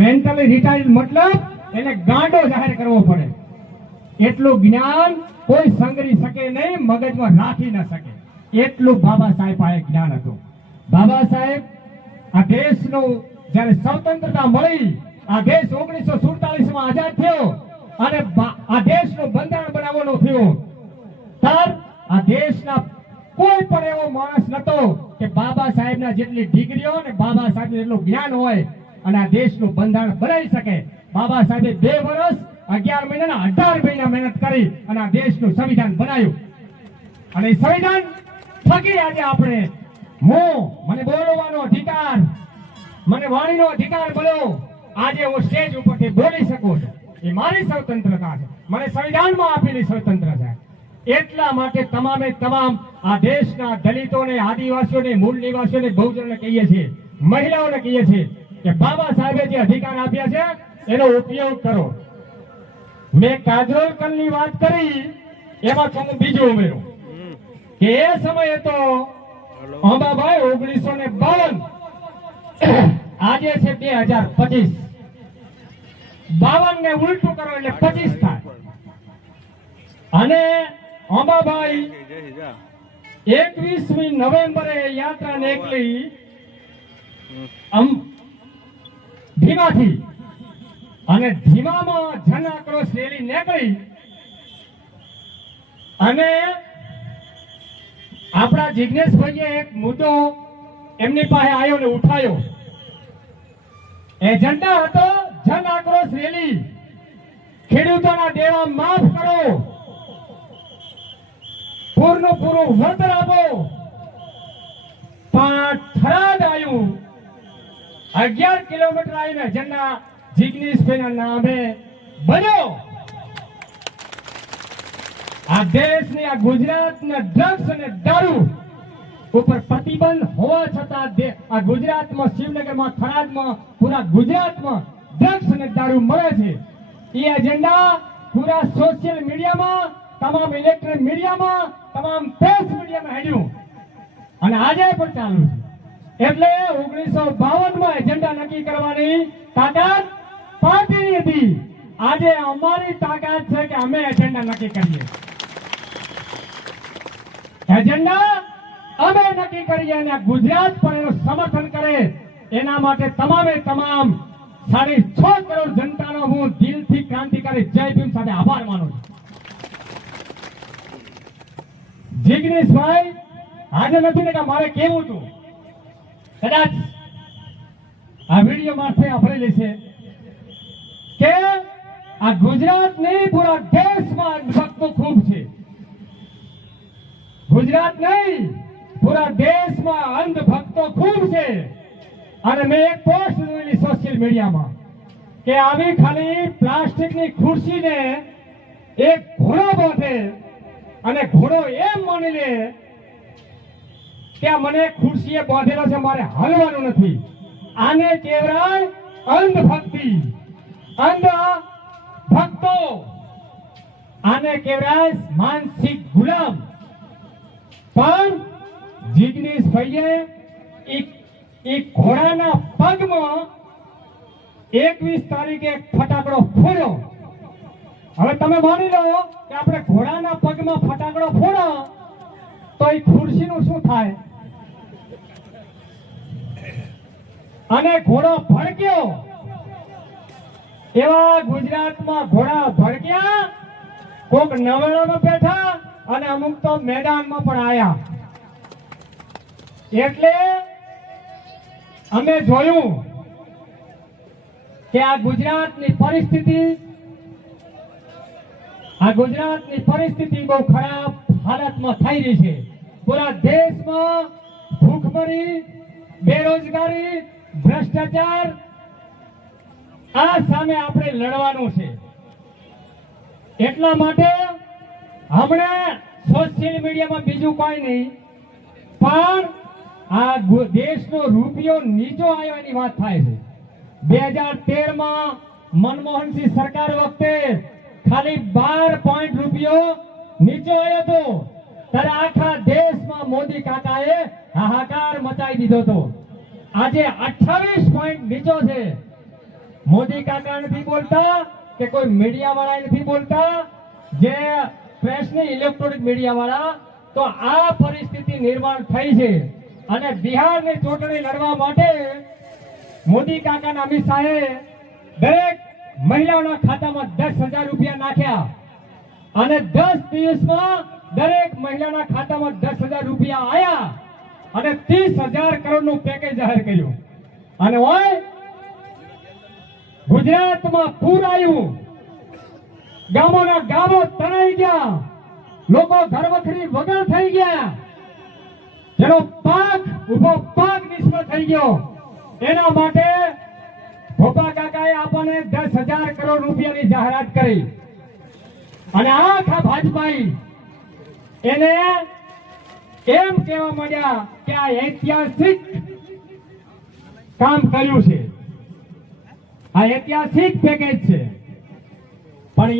Mentally retired મતલબ એને ગાંડો જાહેર કરવો પડે એટલું જ્ઞાન કોઈ સંગ્રહી શકે નહીં, મગજમાં રાખી ન શકે એટલું બાબા સાહેબ પાસે જ્ઞાન હતું. બાબા સાહેબ આ દેશનું જ્યારે સ્વતંત્રતા મળી, આ દેશ 1947 માં આઝાદ થયો અને આ દેશનું બંધારણ બનાવવાનું થયું, ત્યારે આ દેશના કોઈ પણ એવો માણસ નતો કે બાબા સાહેબના જેટલી ડિગ્રીઓ અને બાબા સાહેબનું એટલું જ્ઞાન હોય અને આ દેશનું બંધારણ બનાવી શકે. બાબા સાહેબે 2 વર્ષ 11 મહિના 18 મહિના મહેનત કરી અને આ દેશનું સંવિધાન બનાવ્યું. અને સંવિધાન થકી આજે આપણે મને બોલવાનો અધિકાર, મને વાણીનો અધિકાર મળ્યો. આજે હું સ્ટેજ ઉપરથી બોલી શકું છું. એ મારી સ્વતંત્રતા છે, મને સંવિધાનમાં આપેલી સ્વતંત્રતા છે. એટલા માટે તમામે તમામ આ દેશના દલિતોને, આદિવાસીઓને, મૂળ નિવાસીઓને, બહુજનોને કહીએ છીએ, મહિલાઓને કહીએ છીએ કે બાબા સાહેબે જે અધિકાર આપ્યા છે એનો ઉપયોગ કરો. મેં કાજોલકરની વાત કરી, એમાં હું બીજું ઉમેરું કે એ સમયે તો અંબાભાઈ 1952, આજે છે 2025, 52 ને ઉલટું કરો એટલે 25 થાય. અને અંબાભાઈ 21મી નવેમ્બરે યાત્રા નીકળી ધીમાથી, અને ધીમામાં જન આક્રોશ રેલી નીકળી અને આપણા જિજ્ઞેશભાઈએ એક મુદ્દો એમની પાસે આવ્યો ને ઉઠાયો. એજન્ડા હતો જન આક્રોશ રેલી, ખેડૂતોના દેવા માફ કરો, પૂરનું પૂરું વળતર આપો. પણ થરાદ આવ્યું, 11 કિલોમીટર આવીને એજન્ડા જિગ્નેશભાઈના નામે બન્યો. આ દેશની, આ ગુજરાતના ડ્રગ્સ અને દારૂ ઉપર પ્રતિબંધ હોવા છતાં આ ગુજરાતમાં, શિવનગરમાં, થરાદમાં, પૂરા ગુજરાતમાં ડ્રગ્સ અને દારૂ મળે છે. એ એજન્ડા પૂરા સોશિયલ મીડિયામાં, તમામ ઇલેક્ટ્રોનિક મીડિયામાં, તમામ પ્રેસ મીડિયામાં હેડ્યું અને આજે પણ ચાલુ છે. એટલે 1952માં એજન્ડા નક્કી કરવાની તાકાત પાર્ટીની હતી. આજે અમારી તાકાત છે કે અમે એજન્ડા નક્કી કરીએ. એજન્ડા અમે નક્કી કરીએ અને ગુજરાત પણ એનું સમર્થન કરે. એના માટે તમામે તમામ 6.5 કરોડ જનતાનો હું દિલથી ક્રાંતિકારી જય ભીમ સાથે આભાર માનું છું. જિગ્નેશભાઈ આજે નથી ને કે મારે કેવું હતું, કદાચ આ વિડીયો મારફતે આપણે છે કે આ ગુજરાતની પૂરા દેશમાં ભક્તો ખૂબ છે. ગુજરાત નહીં, પૂરા દેશમાં અંધ ભક્તો ખૂબ છે. અને મેં એક પોસ્ટ જોયેલી સોશિયલ મીડિયામાં કે આવી ખાલી પ્લાસ્ટિકની ખુરશીને એક ઘોડો બાંધે અને ઘોડો એમ માની લે કે મને ખુરશીએ બાંધેલો છે, મારે હલવાનું નથી. આને કહેવાય અંધ ભક્તિ, અંધ ભક્તો. આને કહેવાય માનસિક ગુલામ. પણ જિગ્નેશભાઈએ એક ઘોડાના પગમાં 21 તારીખે ફટાકડો ફોડ્યો. હવે તમે માની લો કે આપણે ઘોડાના પગમાં ફટાકડો ફોડો તો એ ખુરશીનું શું થાય? અને ઘોડો ભડક્યો. એવા ગુજરાતમાં ઘોડા ભડક્યા, કોક નવેડામાં બેઠા અને અમુક તો મેદાનમાં પણ આયા. એટલે અમે જોયું કે આ ગુજરાતની પરિસ્થિતિ બહુ ખરાબ હાલતમાં થઈ રહી છે. પૂરા દેશમાં ભૂખમરી, બેરોજગારી, ભ્રષ્ટાચાર, આ સામે આપણે લડવાનું છે. એટલા માટે હમણાં સોશિયલ મીડિયામાં બીજું કોઈ નહીં, પણ આ દેશનો રૂપિયો નીચો આવ્યો એની વાત થાય છે. 2013માં મનમોહનસિંહ સરકાર વખતે ખાલી 12 પોઈન્ટ રૂપિયો નીચો આવ્યો હતો, ત્યારે આખા દેશમાં મોદી કાકાએ હાહાકાર મચાવી દીધો હતો. આજે 28 પોઈન્ટ નીચો છે. મોદી કાકા નથી બોલતા કે કોઈ મીડિયા વાળા નથી બોલતા, જે પ્રેસની ઇલેક્ટ્રોનિક મીડિયા વાળા. તો આ પરિસ્થિતિ નિર્માણ થઈ છે અને બિહારની ચૂંટણી લડવા માટે મોદી કાકા અને અમિત શાહે દરેક મહિલાઓના ખાતામાં 10,000 રૂપિયા નાખ્યા અને 10 દિવસમાં દરેક મહિલાના ખાતામાં 10,000 રૂપિયા આવ્યા અને 30,000 કરોડનું પેકેજ જાહેર કર્યું. અને હોય ગુજરાતમાં પૂર આવ્યું, ગામોના ગામો તણાઈ ગયા, લોકો ઘરવખરી વગર થઈ ગયા, જેનો પાક નિષ્ફળ થઈ ગયો. એના માટે ભોપા કાકાએ આપણને 10,000 કરોડ રૂપિયાની જાહેરાત કરી અને આખા ભાજપાઈ એને એમ કહેવા માંડ્યા કે આ ઐતિહાસિક કામ કર્યું છે, આ ઐતિહાસિક પેકેજ છે. પણ એ